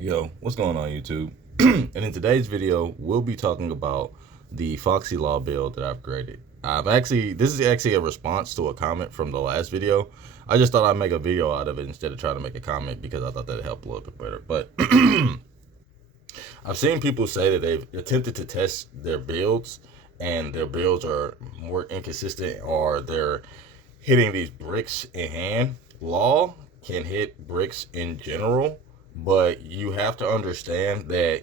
Yo, what's going on YouTube? And in today's video, we'll be talking about the Foxy Law build that I've created. This is actually a response to a comment from the last video. I just thought I'd make a video out of it instead of trying to make a comment because I thought that'd help a little bit better. But I've seen people say that they've attempted to test their builds and their builds are more inconsistent or they're hitting these bricks in hand. Law can hit bricks in general, but you have to understand that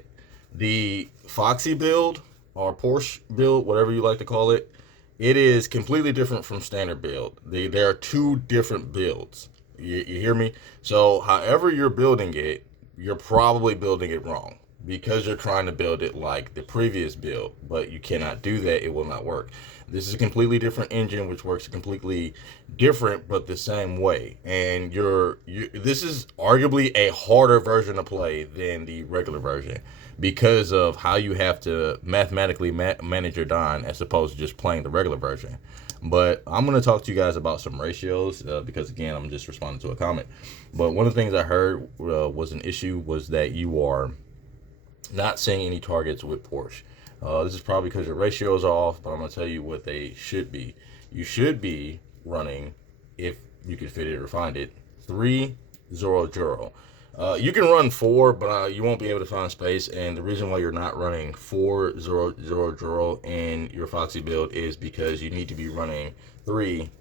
the Foxy build or Porsche build, whatever you like to call it, it is completely different from standard build. There are two different builds. You hear me? So however you're building it, you're probably building it wrong because you're trying to build it like the previous build, but you cannot do that. It will not work. This is a completely different engine, which works completely different, but the same way. And this is arguably a harder version to play than the regular version because of how you have to mathematically manage your dyne as opposed to just playing the regular version. But I'm going to talk to you guys about some ratios because, again, I'm just responding to a comment. But one of the things I heard was an issue was that you are not seeing any targets with Porsche. This is probably because your ratios are off, but I'm going to tell you what they should be. You should be running, if you can fit it or find it, 3-0-0. You can run 4, but you won't be able to find space. And the reason why you're not running 4-0-0-0 in your Foxy build is because you need to be running 3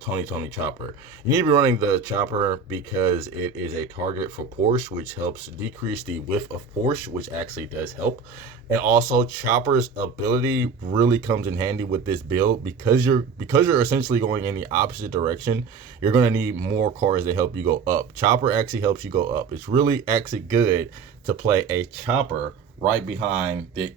Tony chopper. You need to be running the chopper because it is a target for Porsche, which helps decrease the whiff of Porsche, which actually does help. And also chopper's ability really comes in handy with this build because you're essentially going in the opposite direction. You're going to need more cars to help you go up. Chopper actually helps you go up. It's really actually good to play a chopper right behind the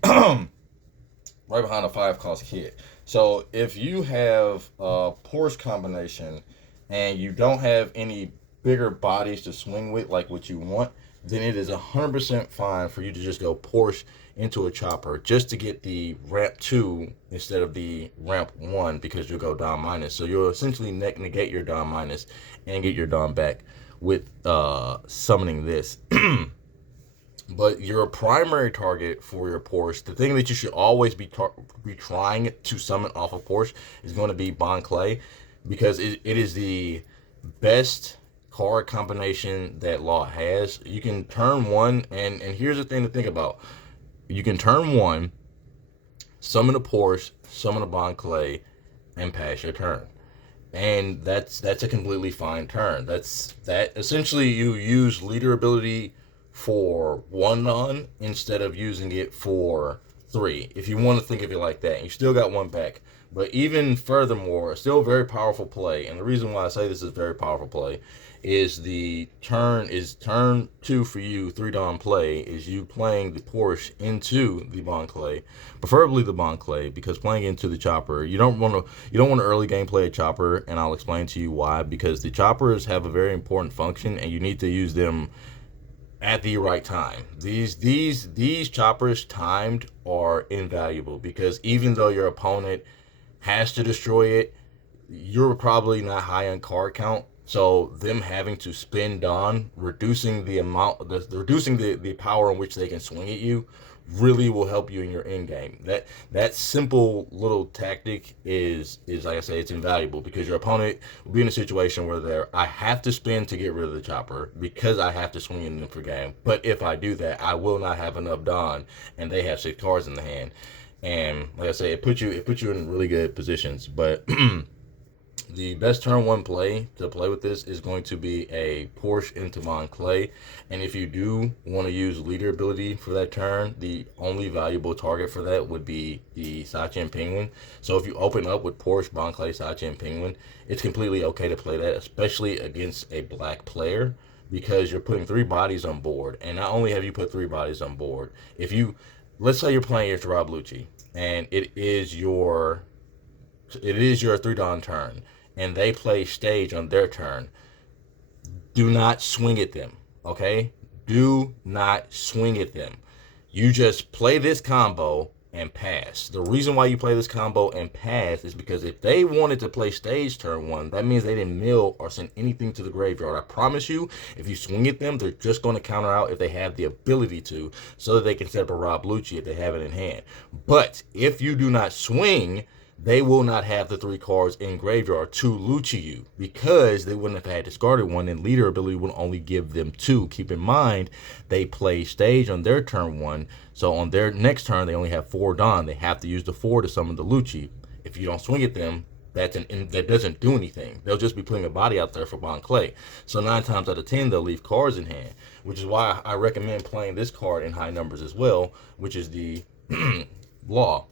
right behind a 5-cost kit. So if you have a Porsche combination and you don't have any bigger bodies to swing with like what you want, then it is 100% fine for you to just go Porsche into a chopper just to get the ramp 2 instead of the ramp 1 because you'll go down minus. So you'll essentially negate your down minus and get your down back with summoning this. But your primary target for your Porsche, the thing that you should always be trying to summon off of Porsche is going to be Bon Clay because it is the best card combination that Law has. You can turn 1, and here's the thing to think about. You can turn 1, summon a Porsche, summon a Bon Clay, and pass your turn. And that's a completely fine turn. That essentially you use leader ability for 1 on instead of using it for 3, if you want to think of it like that. You still got 1 back, but even furthermore, still a very powerful play. And the reason why I say this is a very powerful play is turn 2 for you, 3 Don play is you playing the Porsche into the Bon Clay, preferably the Bon Clay, because playing into the chopper, you don't want to early game play a chopper, and I'll explain to you why. Because the choppers have a very important function and you need to use them at the right time. These choppers timed are invaluable because even though your opponent has to destroy it, you're probably not high on card count. So them having to spin Dawn, reducing the power in which they can swing at you, really will help you in your end game. That simple little tactic is like I say, it's invaluable because your opponent will be in a situation where I have to spin to get rid of the chopper because I have to swing in them for game. But if I do that, I will not have enough Dawn, and they have 6 cards in the hand. And like I say, it puts you in really good positions. But the best turn 1 play to play with this is going to be a Porsche into Bon Clay. And if you do want to use leader ability for that turn, the only valuable target for that would be the Sachin Penguin. So if you open up with Porsche, Bon Clay, Sachin Penguin, it's completely okay to play that, especially against a black player, because you're putting 3 bodies on board. And not only have you put 3 bodies on board, let's say you're playing against Rob Lucci and it is your 3 Don turn, and they play stage on their turn. Do not swing at them, okay? Do not swing at them. You just play this combo and pass. The reason why you play this combo and pass is because if they wanted to play stage turn 1, that means they didn't mill or send anything to the graveyard. I promise you, if you swing at them, they're just going to counter out if they have the ability to, so that they can set up a Rob Lucci if they have it in hand. But if you do not swing, they will not have the 3 cards in graveyard to Lucci you, because they wouldn't have had discarded 1, and leader ability would only give them 2. Keep in mind, they play stage on their turn 1, so on their next turn they only have 4 Dawn. They have to use the 4 to summon the Lucci. If you don't swing at them, that doesn't do anything. They'll just be putting a body out there for Bon Clay. So 9 times out of 10 they'll leave cards in hand, which is why I recommend playing this card in high numbers as well, which is the Law.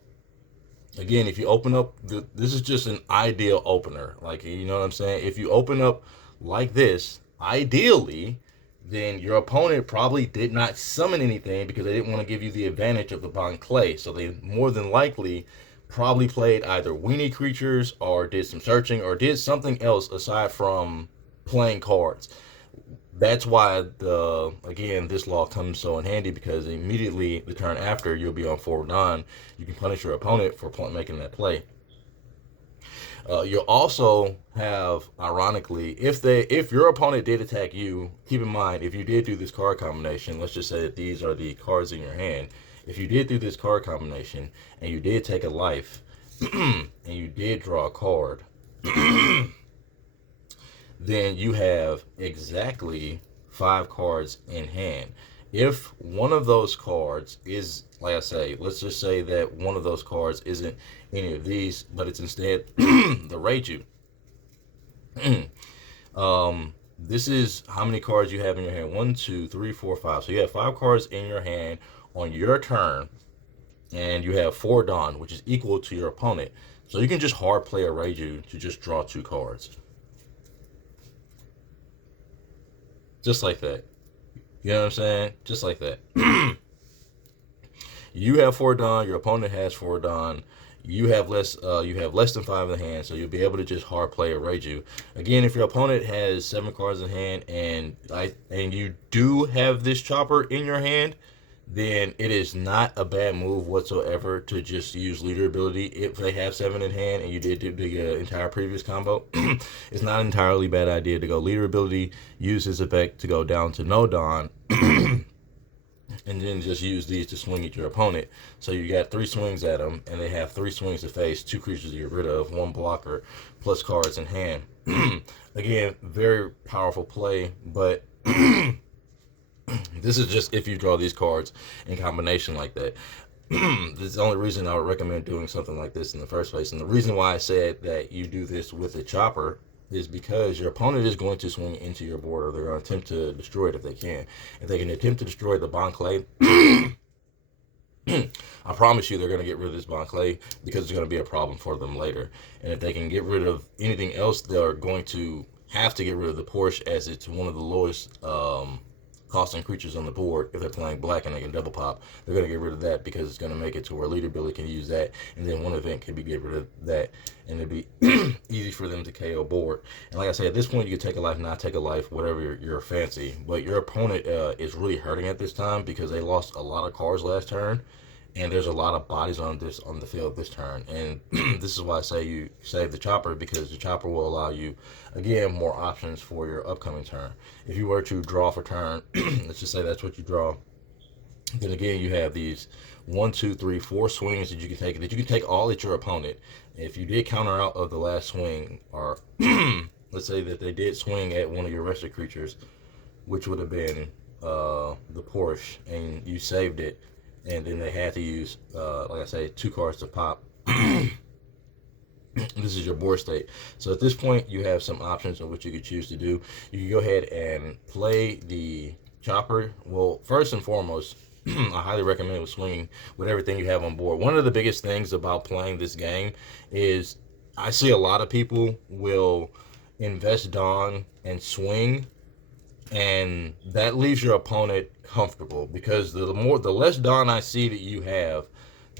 Again, if you open up, this is just an ideal opener. Like, you know what I'm saying? If you open up like this, ideally, then your opponent probably did not summon anything because they didn't want to give you the advantage of the Bon Clay. So they more than likely probably played either weenie creatures or did some searching or did something else aside from playing cards. That's why again this Law comes so in handy, because immediately the turn after you'll be on 4 Dawn. You can punish your opponent for making that play. You'll also have, ironically, if your opponent did attack you, keep in mind, if you did do this card combination, let's just say that these are the cards in your hand. If you did do this card combination and you did take a life and you did draw a card, then you have exactly 5 cards in hand. If one of those cards is, like I say, let's just say that one of those cards isn't any of these, but it's instead the Reiju. This is how many cards you have in your hand. 1, 2, 3, 4, 5. So you have 5 cards in your hand on your turn, and you have 4 Dawn, which is equal to your opponent. So you can just hard play a Reiju to just draw 2 cards. Just like that. You know what I'm saying? Just like that. You have 4 Dawn, your opponent has 4 Dawn. You have less than 5 in hand, so you'll be able to just hard play a Reiju. Again, if your opponent has 7 cards in hand and you do have this chopper in your hand, then it is not a bad move whatsoever to just use leader ability if they have 7 in hand and you did the entire previous combo. It's not an entirely bad idea to go leader ability, use his effect to go down to no Dawn, and then just use these to swing at your opponent. So you got 3 swings at them, and they have 3 swings to face, 2 creatures to get rid of, 1 blocker, plus cards in hand. Again, very powerful play, but this is just if you draw these cards in combination like that. This is the only reason I would recommend doing something like this in the first place. And the reason why I said that you do this with a chopper is because your opponent is going to swing into your board, or they're going to attempt to destroy it if they can. If they can attempt to destroy the Bon Clay, I promise you they're going to get rid of this Bon Clay, because it's going to be a problem for them later. And if they can get rid of anything else, they're going to have to get rid of the Porsche, as it's one of the lowest costing creatures on the board. If they're playing black and they can double pop, they're going to get rid of that, because it's going to make it to where leader ability can use that, and then one event can be get rid of that, and it'd be easy for them to KO board. And like I said, at this point you can take a life, not take a life, whatever your fancy. But your opponent is really hurting at this time, because they lost a lot of cards last turn, and there's a lot of bodies on the field this turn. And this is why I say you save the chopper, because the chopper will allow you, again, more options for your upcoming turn. If you were to draw for turn, let's just say that's what you draw, then again you have these 1, 2, 3, 4 swings that you can take all at your opponent. If you did counter out of the last swing, or let's say that they did swing at one of your rested creatures, which would have been the Porsche, and you saved it, and then they had to use, like I say, 2 cards to pop. This is your board state. So at this point, you have some options on what you could choose to do. You can go ahead and play the chopper. Well, first and foremost, I highly recommend with swinging with everything you have on board. One of the biggest things about playing this game is I see a lot of people will invest Dawn and swing, and that leaves your opponent comfortable, because the less Dawn I see that you have,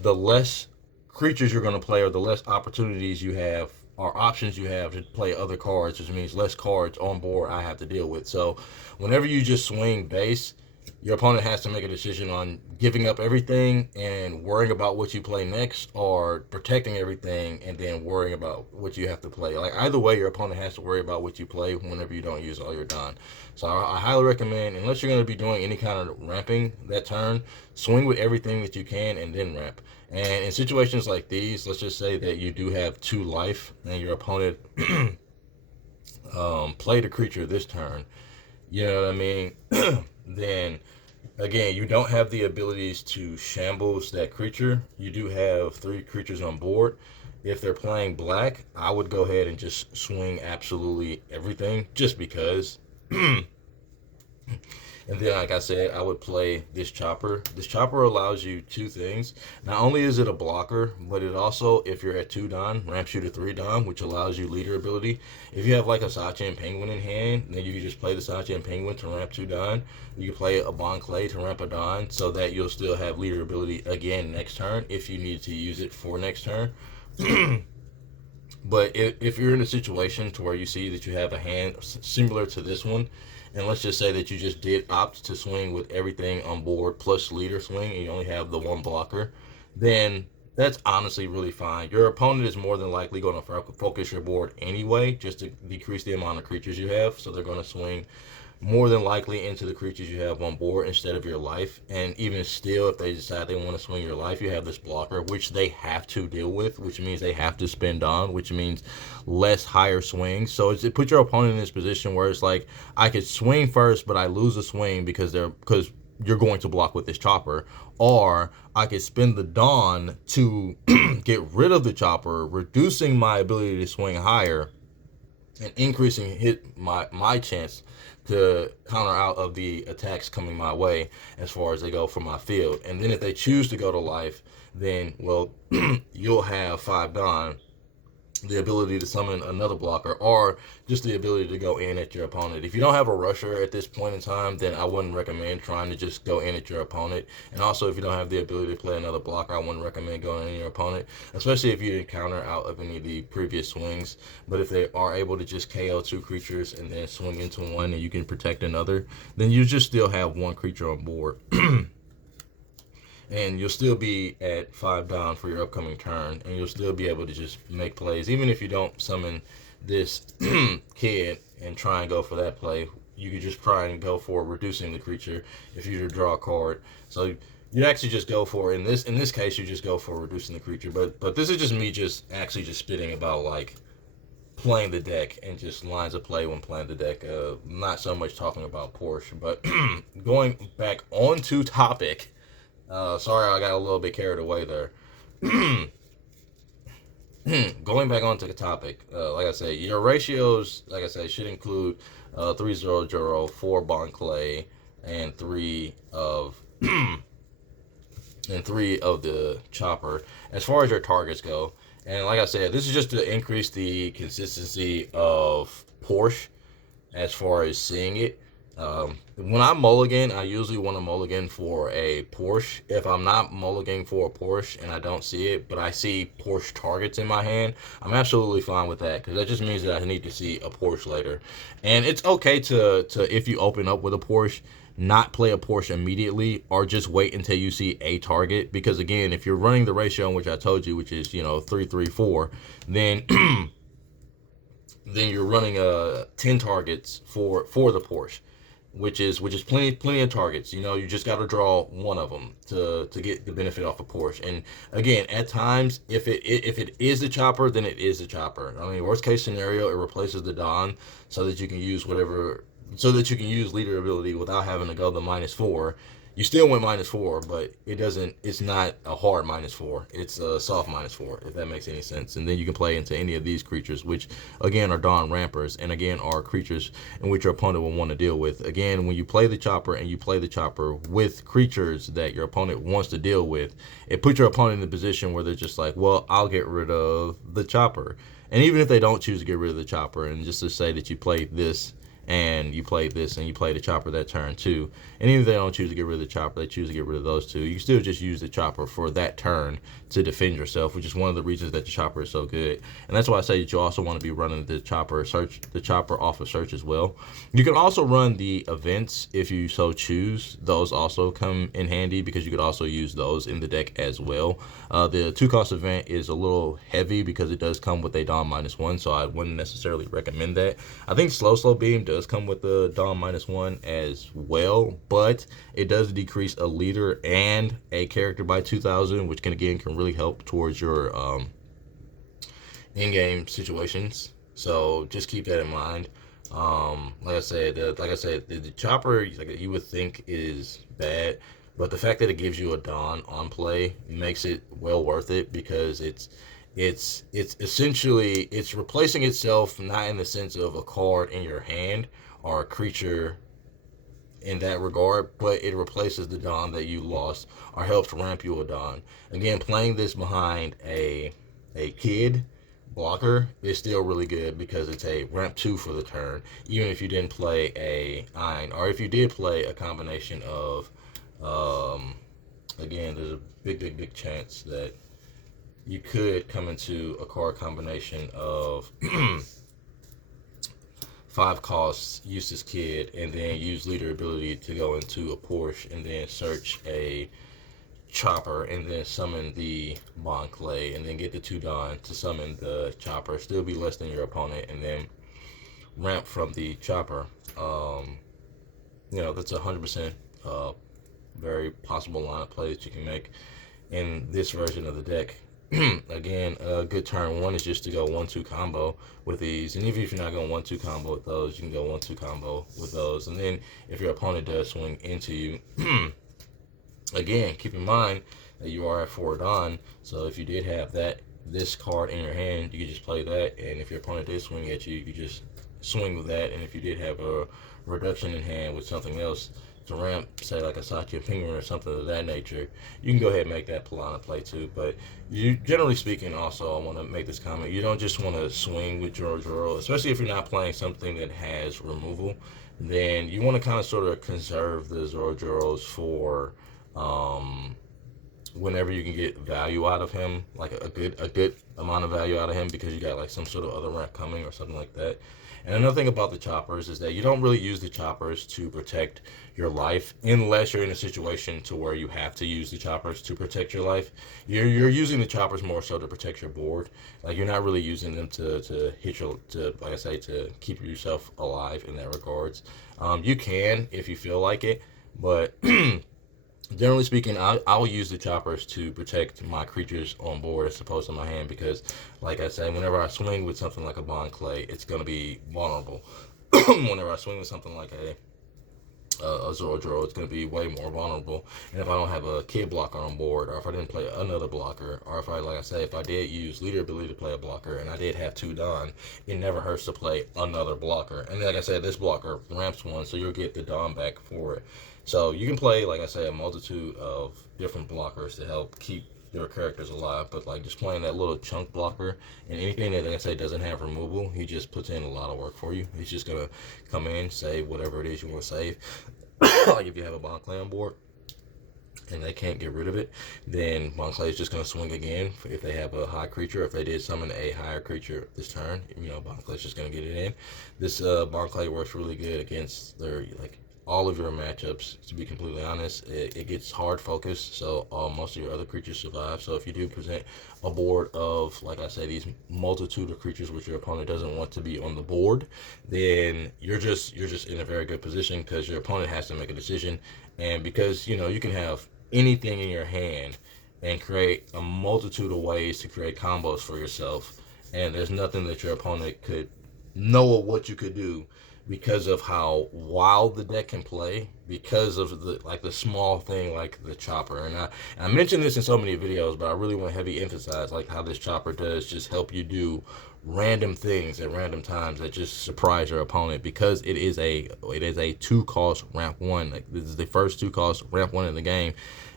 the less creatures you're going to play, or the less opportunities you have, or options you have to play other cards, which means less cards on board I have to deal with. So whenever you just swing base, your opponent has to make a decision on giving up everything and worrying about what you play next, or protecting everything and then worrying about what you have to play. Like either way, your opponent has to worry about what you play whenever you don't use all your Don. So I highly recommend, unless you're going to be doing any kind of ramping that turn, swing with everything that you can and then ramp. And in situations like these, let's just say that you do have 2 life and your opponent played a creature this turn, you know what I mean? Then again, you don't have the abilities to shambles that creature. You do have 3 creatures on board. If they're playing black, I would go ahead and just swing absolutely everything, just because. And then, like I said, I would play this chopper. This chopper allows you 2 things. Not only is it a blocker, but it also, if you're at 2 Don, ramps you to 3 Don, which allows you leader ability. If you have like a Sachin Penguin in hand, then you can just play the Sachin Penguin to ramp 2 Don. You can play a Bon Clay to ramp a Don, so that you'll still have leader ability again next turn if you need to use it for next turn. But if you're in a situation to where you see that you have a hand similar to this one, and let's just say that you just did opt to swing with everything on board plus leader swing, and you only have the 1 blocker, then that's honestly really fine. Your opponent is more than likely going to focus your board anyway, just to decrease the amount of creatures you have. So they're going to swing more than likely into the creatures you have on board instead of your life. And even still, if they decide they want to swing your life, you have this blocker, which they have to deal with, which means they have to spend on, which means less higher swings. So it puts your opponent in this position where it's like, I could swing first, but I lose a swing because you're going to block with this chopper, or I could spend the Dawn to get rid of the chopper, reducing my ability to swing higher and increasing my chance to counter out of the attacks coming my way as far as they go from my field. And then if they choose to go to life, then, well, you'll have 5 Dawn, the ability to summon another blocker, or just the ability to go in at your opponent. If you don't have a rusher at this point in time, then I wouldn't recommend trying to just go in at your opponent. And also, if you don't have the ability to play another blocker, I wouldn't recommend going in your opponent, especially if you didn't counter out of any of the previous swings. But if they are able to just KO 2 creatures and then swing into 1 and you can protect another, then you just still have 1 creature on board. And you'll still be at 5 Don for your upcoming turn, and you'll still be able to just make plays. Even if you don't summon this kid and try and go for that play, you could just try and go for reducing the creature if you draw a card. So you actually just go for, in this case, you just go for reducing the creature. But this is just me just spitting about like playing the deck and just lines of play when playing the deck. Not so much talking about Porsche, but going back onto topic. Sorry, I got a little bit carried away there. Going back onto the topic, like I say, your ratios, like I say, should include 3-0-0, 4 Bon Clay, and 3 of and 3 of the chopper as far as your targets go. And like I said, this is just to increase the consistency of Porsche as far as seeing it. When I mulligan, I usually want to mulligan for a Porsche. If I'm not mulliganing for a Porsche and I don't see it, but I see Porsche targets in my hand, I'm absolutely fine with that, because that just means that I need to see a Porsche later. And it's okay to if you open up with a Porsche, not play a Porsche immediately, or just wait until you see a target. Because again, if you're running the ratio in which I told you, which is 3-3-4, then then you're running 10 targets for the Porsche, which is plenty of targets. You just got to draw one of them to get the benefit off a Porsche. And again, at times, if it is the chopper, then it is the chopper. I mean, worst case scenario, it replaces the Don, so that you can use leader ability without having to go the -4. You still went -4, but it's not a hard -4. It's a soft -4, if that makes any sense. And then you can play into any of these creatures, which again are Dawn Rampers, and again are creatures in which your opponent will want to deal with. Again, when you play the chopper and you play the chopper with creatures that your opponent wants to deal with, it puts your opponent in a position where they're just like, well, I'll get rid of the chopper. And even if they don't choose to get rid of the chopper, and just to say that you play this and you play this and you play the chopper that turn too, and even if they don't choose to get rid of the chopper, they choose to get rid of those two, you can still just use the chopper for that turn to defend yourself, which is one of the reasons that the chopper is so good. And that's why I say that you also want to be running the chopper off of search as well. You can also run the events if you so choose. Those also come in handy because you could also use those in the deck as well. The 2-cost event is a little heavy because it does come with a Dawn -1, so I wouldn't necessarily recommend that. I think Slow Beam does come with the Dawn -1 as well, but it does decrease a leader and a character by 2,000, which can really help towards your in-game situations. So just keep that in mind. Like I said, the chopper, like you would think is bad, but the fact that it gives you a Dawn on play makes it well worth it, because it's essentially, it's replacing itself, not in the sense of a card in your hand or a creature in that regard, but it replaces the Dawn that you lost or helps ramp you a Dawn. Again, playing this behind a kid blocker is still really good because it's a ramp 2 for the turn, even if you didn't play a Ein, or if you did play a combination of again, there's a big chance that you could come into a card combination of 5 costs, use this kid, and then use leader ability to go into a Porsche, and then search a chopper, and then summon the Bon Clay, and then get the 2 Dawn to summon the chopper, still be less than your opponent, and then ramp from the chopper. That's 100% very possible line of play that you can make in this version of the deck. Again, a good turn 1 is just to go 1-2 combo with these, and even if you're not going 1-2 combo with those, you can go 1-2 combo with those. And then if your opponent does swing into you, again, keep in mind that you are at 4 Dawn, so if you did have this card in your hand, you could just play that, and if your opponent did swing at you, you could just swing with that. And if you did have a reduction in hand with something else to ramp, say like a Satya Penguin or something of that nature, you can go ahead and make that Polana play too. But you, generally speaking, also, I want to make this comment, you don't just want to swing with Joro, especially if you're not playing something that has removal. Then you want to kind of sort of conserve the Joros for whenever you can get value out of him, like a good amount of value out of him, because you got like some sort of other ramp coming or something like that. And another thing about the choppers is that you don't really use the choppers to protect your life unless you're in a situation to where you have to use the choppers to protect your life. You're using the choppers more so to protect your board. Like, you're not really using them to hit your, like I say, to keep yourself alive in that regards. You can if you feel like it, but generally speaking, I'll use the choppers to protect my creatures on board as opposed to my hand, because, like I say, whenever I swing with something like a Bon Clay, it's going to be vulnerable. Whenever I swing with something like a Zoro, it's going to be way more vulnerable. And if I don't have a kid blocker on board, or if I didn't play another blocker, or if I, like I say, if I did use leader ability to play a blocker, and I did have 2 Dawn, it never hurts to play another blocker. And like I said, this blocker ramps 1, so you'll get the Dawn back for it. So you can play, like I say, a multitude of different blockers to help keep your characters alive, but like just playing that little chunk blocker and anything that, like I say, doesn't have removal, he just puts in a lot of work for you. He's just gonna come in, save whatever it is you want to save. Like if you have a Bon Clay on board and they can't get rid of it, then Bon Clay is just going to swing again. If they have a high creature, if they did summon a higher creature this turn, Bon Clay is just going to get it in. This Bon Clay works really good against their, like, all of your matchups, to be completely honest. It gets hard focus, so most of your other creatures survive. So if you do present a board of, like I say, these multitude of creatures which your opponent doesn't want to be on the board, then you're just in a very good position, because your opponent has to make a decision. And because you can have anything in your hand and create a multitude of ways to create combos for yourself, and there's nothing that your opponent could know of what you could do, because of how wild the deck can play, because of the small thing like the chopper. And I mentioned this in so many videos, but I really want to heavy emphasize like how this chopper does just help you do random things at random times that just surprise your opponent, because it is a 2-cost ramp 1. Like, this is the first 2-cost ramp 1 in the game,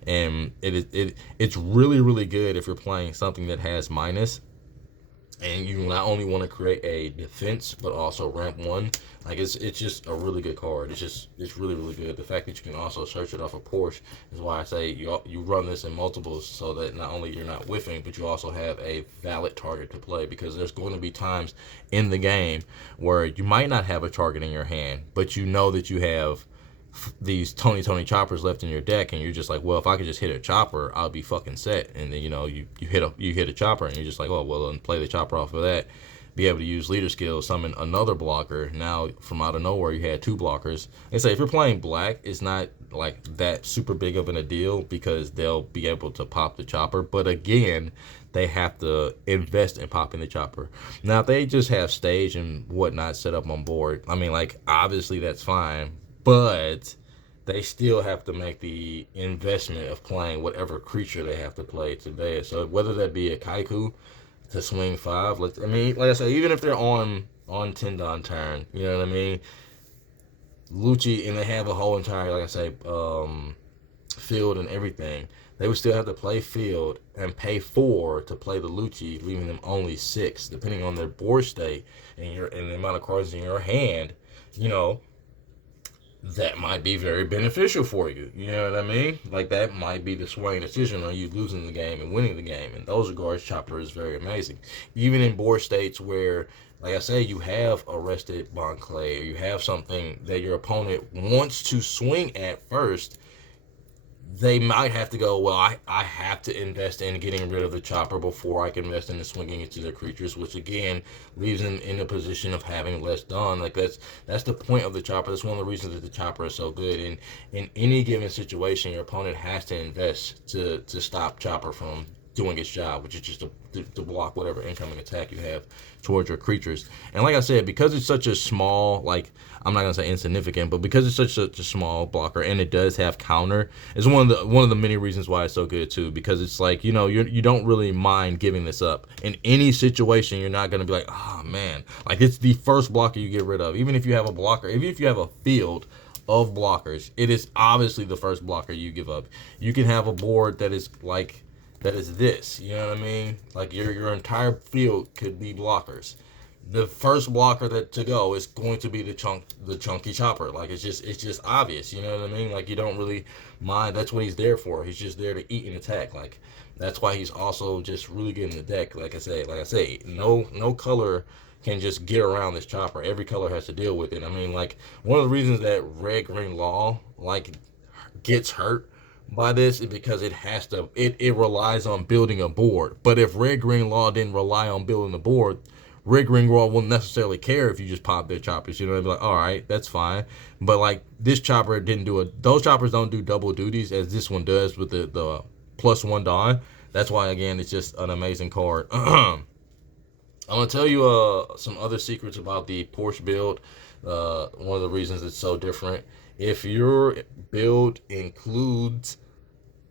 and it's really good if you're playing something that has minus. and you not only want to create a defense but also ramp one. Like it's just a really good card. It's really really good. The fact that you can also search it off a Porsche is why I say you run this in multiples, so that not only you're not whiffing, but you also have a valid target to play, because there's going to be times in the game where you might not have a target in your hand, but you know that you have these Tony choppers left in your deck, and you're just like, well, if I could just hit a chopper, I'll be fucking set. And then you hit a chopper, and you're just like, oh well, then play the chopper off of that, be able to use leader skill, summon another blocker. Now from out of nowhere you had two blockers. And say if you're playing black, it's not like that super big of a deal, because they'll be able to pop the chopper. But again, they have to invest in popping the chopper. Now if they just have stage and whatnot set up on board, I mean, like, obviously that's fine, but they still have to make the investment of playing whatever creature they have to play today. So whether that be a Kaiku to swing 5, like I said, even if they're on Tendon turn, you know what I mean, Lucci, and they have a whole entire, like I say, field and everything, they would still have to play field and pay 4 to play the Lucci, leaving them only 6, depending on their board state and the amount of cards in your hand. You know, that might be very beneficial for you. You know what I mean? Like, that might be the swaying decision on you losing the game and winning the game. In those regards, chopper is very amazing. Even in board states where, like I say, you have arrested Bon Clay, or you have something that your opponent wants to swing at first, they might have to go, well, I have to invest in getting rid of the chopper before I can invest in the swinging into their creatures, which again leaves them in a position of having less done. Like, that's the point of the chopper. That's one of the reasons that the chopper is so good. And in any given situation, your opponent has to invest to stop chopper from doing its job, which is just to block whatever incoming attack you have towards your creatures. And like I said, because it's such a small, like, I'm not gonna say insignificant, but because it's such a small blocker, and it does have counter, it's one of the many reasons why it's so good too. Because it's like, you know, you don't really mind giving this up in any situation. You're not gonna be like, oh man, like, it's the first blocker you get rid of. Even if you have a blocker, even if you have a field of blockers, it is obviously the first blocker you give up. You can have a board that is like, that is this, you know what I mean? Like, your entire field could be blockers. The first blocker that to go is going to be the chunky chopper. Like, it's just obvious, you know what I mean? Like, you don't really mind. That's what he's there for. He's just there to eat and attack. Like, that's why he's also just really good in the deck. Like I say, no color can just get around this chopper. Every color has to deal with it. I mean, like, one of the reasons that red green law, like, gets hurt by this is because it relies on building a board. But if red green law didn't rely on building the board, red green law won't necessarily care if you just pop their choppers. You know, they'd be like, all right, that's fine. But like, this chopper didn't do it. Those choppers don't do double duties as this one does with the +1 Dawn. That's why, again, it's just an amazing card. I'm gonna tell you some other secrets about the Porsche build. One of the reasons it's so different. If your build includes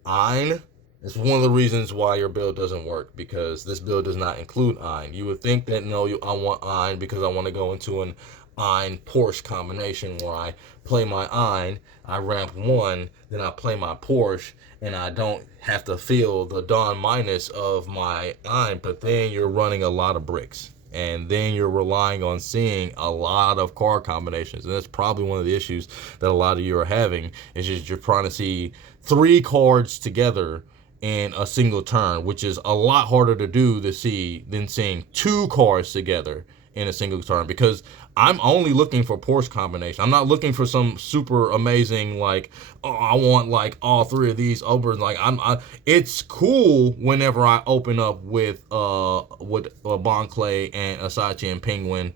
Ein, it's one of the reasons why your build doesn't work, because this build does not include Ein. You would think that, no, I want Ein because I want to go into an Ein Porsche combination where I play my Ein, I ramp 1, then I play my Porsche, and I don't have to feel the Dawn minus of my Ein. But then you're running a lot of bricks, and then you're relying on seeing a lot of card combinations. And that's probably one of the issues that a lot of you are having, is just you're trying to see 3 cards together in a single turn, which is a lot harder to do than seeing 2 cards together in a single turn. Because I'm only looking for Porsche combination. I'm not looking for some super amazing, like, oh, I want like all 3 of these open. Like, it's cool whenever I open up with Bon Clay and Asachi and Penguin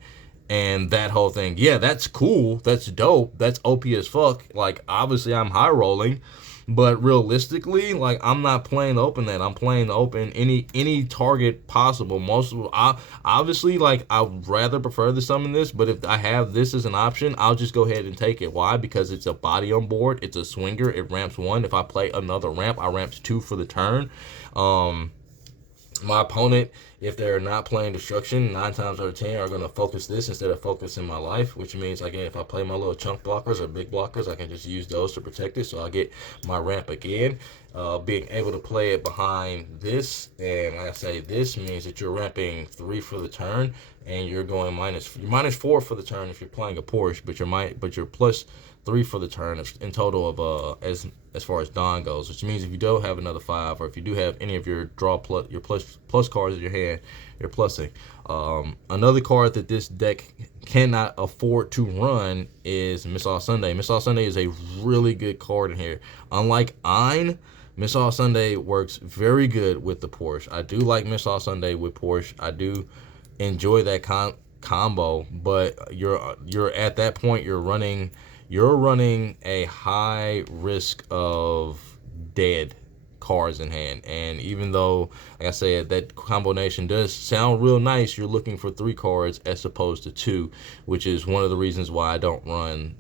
and that whole thing. Yeah, that's cool. That's dope. That's OP as fuck. Like, obviously I'm high rolling, but realistically, like, I'm not playing to open that. I'm playing to open any target possible. Obviously, like, I'd rather prefer to summon this, but if I have this as an option, I'll just go ahead and take it. Why? Because it's a body on board. It's a swinger. It ramps 1. If I play another ramp, I ramps 2 for the turn. My opponent, if they're not playing destruction, 9 times out of 10 are going to focus this instead of focusing my life, which means, again, if I play my little chunk blockers or big blockers, I can just use those to protect it. So I get my ramp again. Being able to play it behind this, and like I say, this means that you're ramping 3 for the turn, and you're going minus 4 for the turn if you're playing a Porsche, but you're plus 3 for the turn in total of as far as Dawn goes, which means if you don't have another 5, or if you do have any of your plus cards in your hand, you're plussing. Another card that this deck cannot afford to run is Miss All Sunday. Miss All Sunday is a really good card in here. Unlike Ein, Miss All Sunday works very good with the Porsche. I do like Miss All Sunday with Porsche. I do enjoy that combo, but you're at that point you're running a high risk of dead cards in hand. And even though, like I said, that combination does sound real nice, you're looking for 3 cards as opposed to 2, which is one of the reasons why I don't run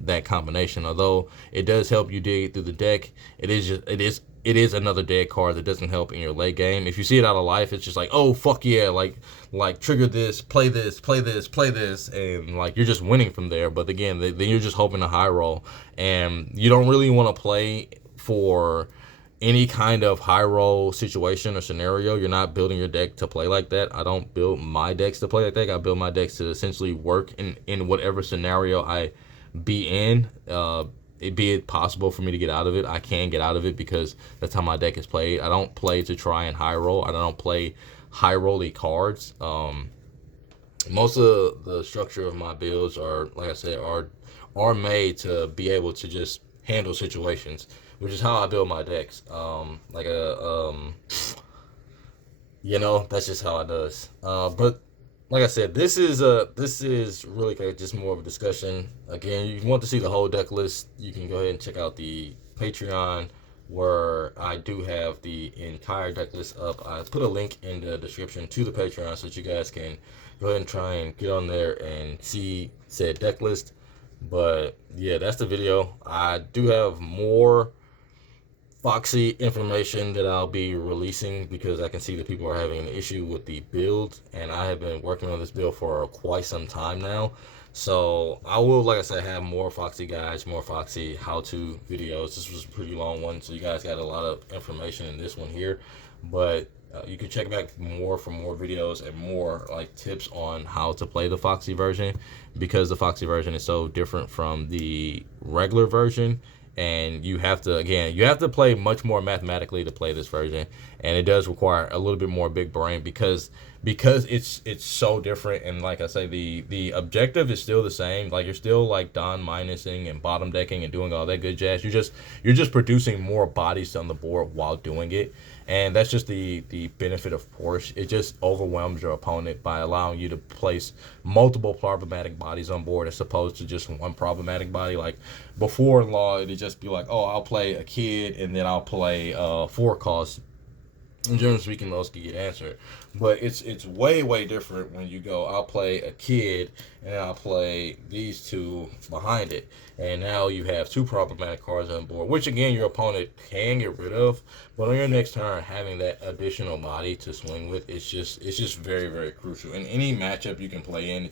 that combination. Although it does help you dig through the deck, it is another dead card that doesn't help in your late game. If you see it out of life, it's just like, oh fuck yeah, like trigger this, play this, and like you're just winning from there. But again, then you're just hoping to high roll, and you don't really want to play for any kind of high roll situation or scenario. You're not building your deck to play like that. I don't build my decks to play like that. I build my decks to essentially work in whatever scenario I be in. It be it possible for me to get out of it, I can get out of it because that's how my deck is played. I don't play to try and high roll. I don't play high rolly cards. Most of the structure of my builds are, like I said, are made to be able to just handle situations, which is how I build my decks. That's just how it does. But like I said, this is really just more of a discussion. Again, you want to see the whole deck list, you can go ahead and check out the Patreon, where I do have the entire deck list up. I put a link in the description to the Patreon so that you guys can go ahead and try and get on there and see said deck list. But yeah, that's the video. I do have more Foxy information that I'll be releasing because I can see that people are having an issue with the build, and I have been working on this build for quite some time now. So I will, like I said, have more Foxy guides, more Foxy how-to videos. This was a pretty long one, so you guys got a lot of information in this one here. But you can check back for more videos and more like tips on how to play the Foxy version, because the Foxy version is so different from the regular version. And you have to play much more mathematically to play this version, and it does require a little bit more big brain because it's so different. And like I say, the objective is still the same. Like you're still like Don minusing and bottom decking and doing all that good jazz. You're just producing more bodies on the board while doing it, and that's just the benefit of Porsche. It just overwhelms your opponent by allowing you to place multiple problematic bodies on board as opposed to just one problematic body. Like before in Law, it'd just be like, oh, I'll play a kid and then I'll play 4 costs. And generally speaking, those can get answered. But it's way different when you go, I'll play a kid and I'll play these 2 behind it. And now you have 2 problematic cards on board, which again your opponent can get rid of. But on your next turn, having that additional body to swing with, it's just very crucial. In any matchup you can play in,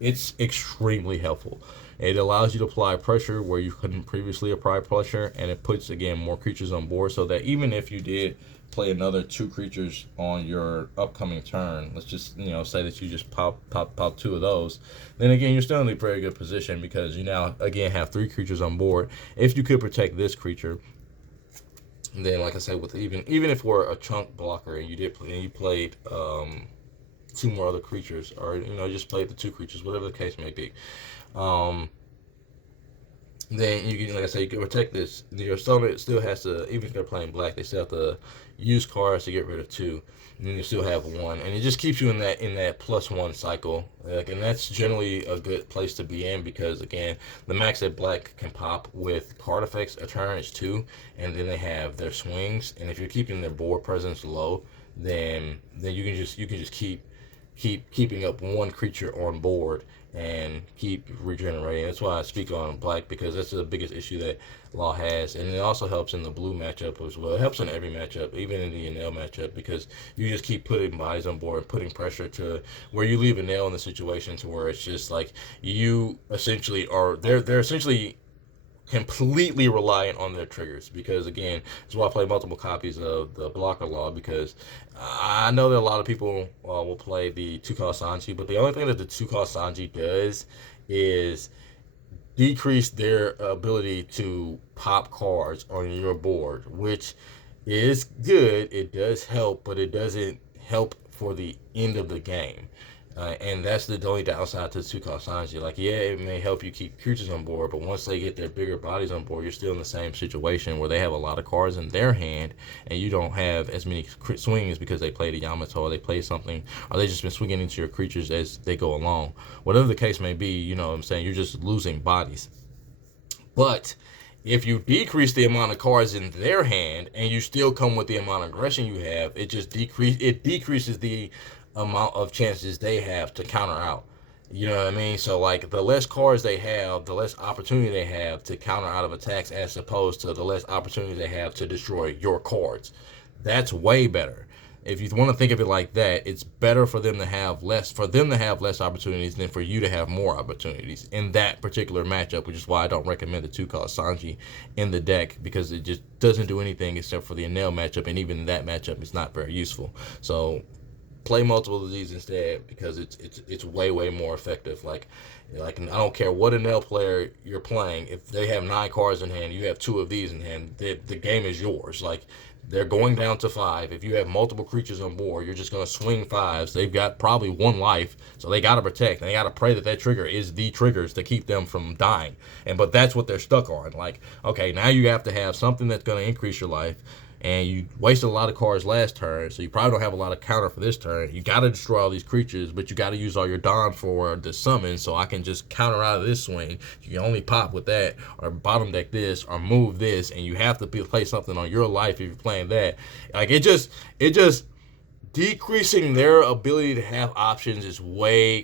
it's extremely helpful. It allows you to apply pressure where you couldn't previously apply pressure, and it puts, again, more creatures on board so that even if you did play another 2 creatures on your upcoming turn, let's just say that you just pop 2 of those, then again you're still in a very good position because you now again have 3 creatures on board. If you could protect this creature, then like I said, with even if we're a chunk blocker and you played 2 more other creatures, or just played the 2 creatures, whatever the case may be, then you can, like I say, you can protect this. Your opponent still has to, even if they're playing black, they still have to use cards to get rid of 2, and then you still have 1, and it just keeps you in that +1 cycle. And that's generally a good place to be in because again, the max that black can pop with card effects a turn is 2, and then they have their swings. And if you're keeping their board presence low, then you can just keep keeping up one creature on board and keep regenerating. That's why I speak on black, because that's the biggest issue that Law has. And it also helps in the blue matchup as well. It helps in every matchup, even in the Nail matchup, because you just keep putting bodies on board, putting pressure to where you leave a Nail in the situation to where it's just like you essentially are, they're essentially completely reliant on their triggers. Because again, that's why I play multiple copies of the blocker Law, because I know that a lot of people will play the 2-cost Sanji, but the only thing that the 2-cost Sanji does is decrease their ability to pop cards on your board, which is good. It does help, but it doesn't help for the end of the game. And that's the only downside to the 2-cost Sanji. Like, yeah, it may help you keep creatures on board, but once they get their bigger bodies on board, you're still in the same situation where they have a lot of cards in their hand, and you don't have as many swings because they played a Yamato, or they play something, or they just been swinging into your creatures as they go along. Whatever the case may be, you know what I'm saying, you're just losing bodies. But if you decrease the amount of cards in their hand and you still come with the amount of aggression you have, it decreases the amount of chances they have to counter out. You know what I mean? So like, the less cards they have, the less opportunity they have to counter out of attacks, as opposed to the less opportunity they have to destroy your cards. That's way better. If you want to think of it like that, it's better for them to have less opportunities than for you to have more opportunities in that particular matchup, which is why I don't recommend the 2-cost Sanji in the deck, because it just doesn't do anything except for the Enel matchup, and even in that matchup, it's not very useful. So play multiple of these instead, because it's way more effective. Like I don't care what Enel player you're playing, if they have 9 cards in hand, you have 2 of these in hand, the game is yours. Like, they're going down to 5. If you have multiple creatures on board, you're just going to swing 5s. They've got probably 1 life, so they got to protect. And they got to pray that trigger is the triggers to keep them from dying. But that's what they're stuck on. Like, okay, now you have to have something that's going to increase your life. And you wasted a lot of cards last turn, so you probably don't have a lot of counter for this turn. You got to destroy all these creatures, but you got to use all your Dawn for the summon, so I can just counter out of this swing. You can only pop with that, or bottom deck this, or move this, and you have to play something on your life if you're playing that. Like, it just decreasing their ability to have options is way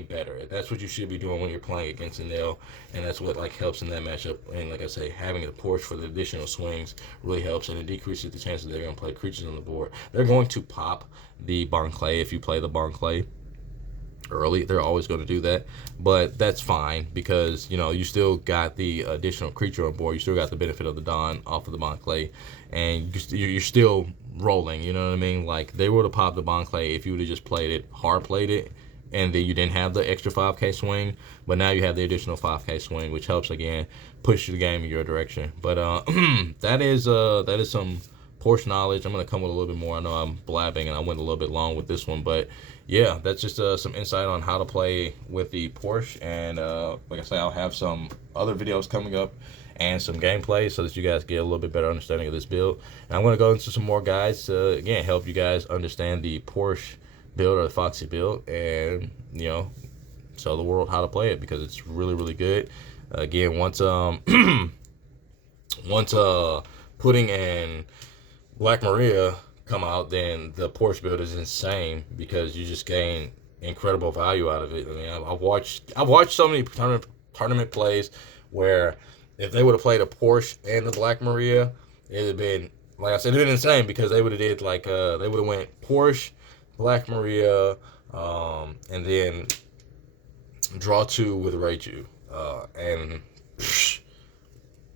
better. That's what you should be doing when you're playing against a Nail, and that's what like helps in that matchup. And like I say, having a Porsche for the additional swings really helps, and it decreases the chances they're going to play creatures on the board. They're going to pop the Bon Clay if you play the Bon Clay early. They're always going to do that, but that's fine, because you know you still got the additional creature on board. You still got the benefit of the Dawn off of the Bon Clay, and you're still rolling. You know what I mean? Like, they would have popped the Bon Clay if you would have just hard played it, and then you didn't have the extra 5k swing, but now you have the additional 5k swing, which helps again push the game in your direction. But that is some Porsche knowledge. I'm going to come with a little bit more. I know I'm blabbing and I went a little bit long with this one, but yeah, that's just some insight on how to play with the Porsche. And like I say, I'll have some other videos coming up and some gameplay so that you guys get a little bit better understanding of this build. And I'm going to go into some more guides to, again, help you guys understand the Porsche build, or the Foxy build, and, you know, tell the world how to play it, because it's really good. Again, once Pudding and Black Maria come out, then the Porsche build is insane, because you just gain incredible value out of it. I mean, I've watched so many tournament plays where if they would have played a Porsche and the Black Maria, it'd have been, like I said, it'd have been insane, because they would have did like they would have went Porsche, Black Maria, and then draw 2 with Reiju, and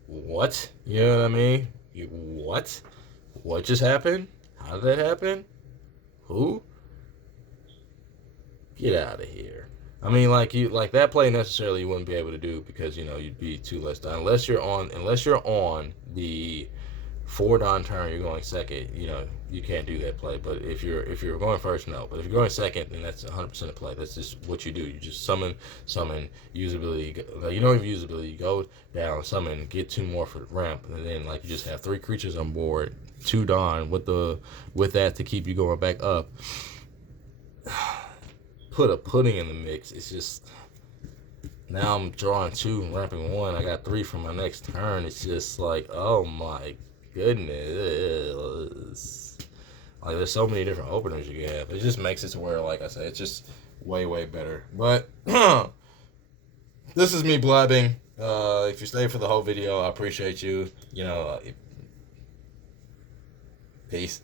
what? You know what I mean? What? What just happened? How did that happen? Who? Get out of here. I mean, like that play necessarily you wouldn't be able to do, because you know you'd be 2 less down unless you're on the 4 down turn. You're going second. You know you can't do that play. But if you're going first, no. But if you're going second, then that's 100% a play. That's just what you do. You just summon, use ability. You don't even use ability. You go down, summon, get 2 more for the ramp, and then like you just have 3 creatures on board, 2 Dawn with that to keep you going back up. Put a Pudding in the mix. It's just, now I'm drawing 2 and ramping 1. I got 3 for my next turn. It's just like, oh my goodness. Like, there's so many different openers you can have. It just makes it to where, like I said, it's just way, way better. But this is me blabbing. If you stayed for the whole video, I appreciate you. Peace.